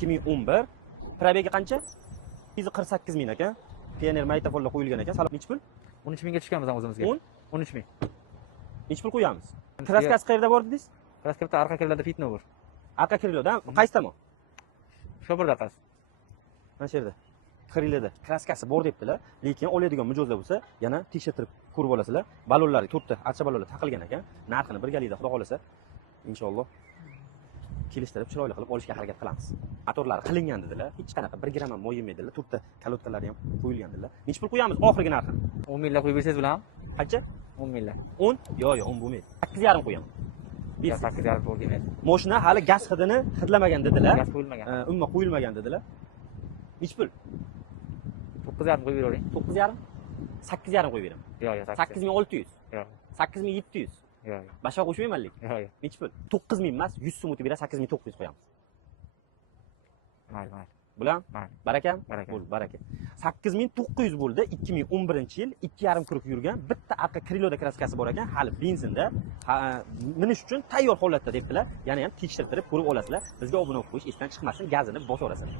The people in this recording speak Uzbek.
2011. Probegi qancha? 148 ming ekan. Pioneer magnitofonlar qo'yilgan ekan. Salon nechi pul? 13 mingga tushganmiz o'zimizga. 13 ming. Nechi pul qo'yamiz? Kraskasi qayerda bor dedingiz? Kraska bitta arqa kirlarda fitno bor. Arqa kiriloda, qaysi tomon? Sho'birda qaz. Mana shu yerda. Kirilada kraskasi bor debdilar, lekin oladigan mijozlar bo'lsa, yana tekshirib ko'rib olasizlar. Ballonlari 4 ta archa ballonlar taqilgan ekan. Narxini birgalikda xudo xolasa, inshaalloh kelishtirib chiroyli qilib olishga harakat qilamiz. Motorlari qilingan dedilar, hech qanaqa 1 gram ham moy yemaydilar. 4 ta kalotkalari ham qo'yilgan dedilar. Nechi pul qo'yamiz oxirgi narxini? 10 minglar qo'yib bersangiz bilan? Qancha? 10 minglar. 10? Yo'q, 10 bo'lmaydi. 8,5 qo'yaman. 8,5 bo'lgan. Mashina hali gaz hidini hidlamagan dedilar. Gaz qo'yilmagan. Umuman qo'yilmagan dedilar. Nechi pul? 9,5 qo'yib bering. 9,5? 8,5 qo'yib beraman. Yo'q, yo'q. 8600. Yo'q. 8700. Yo'q. Boshqa qo'shmayman lekin. Yo'q, yo'q. Nechi pul? 9000 emas, 100 so'm o'tib beradi, 8900 qo'yamiz. Mayli, mayli. Bular? Mayli. Barakam? Baraka. Bo'ldi, baraka. 8900 bo'ldi. 2011-yil 2,5 kuruq yurgan. Bitta arqa kriloda kraskasi bor ekan, hali benzinda. Minish uchun tayyor holatda debdilar. Yana ham tekshirtirib ko'rib olasizlar. Bizga obuna bo'lib qo'yish esdan chiqmasin, gazini bosaverasizlar.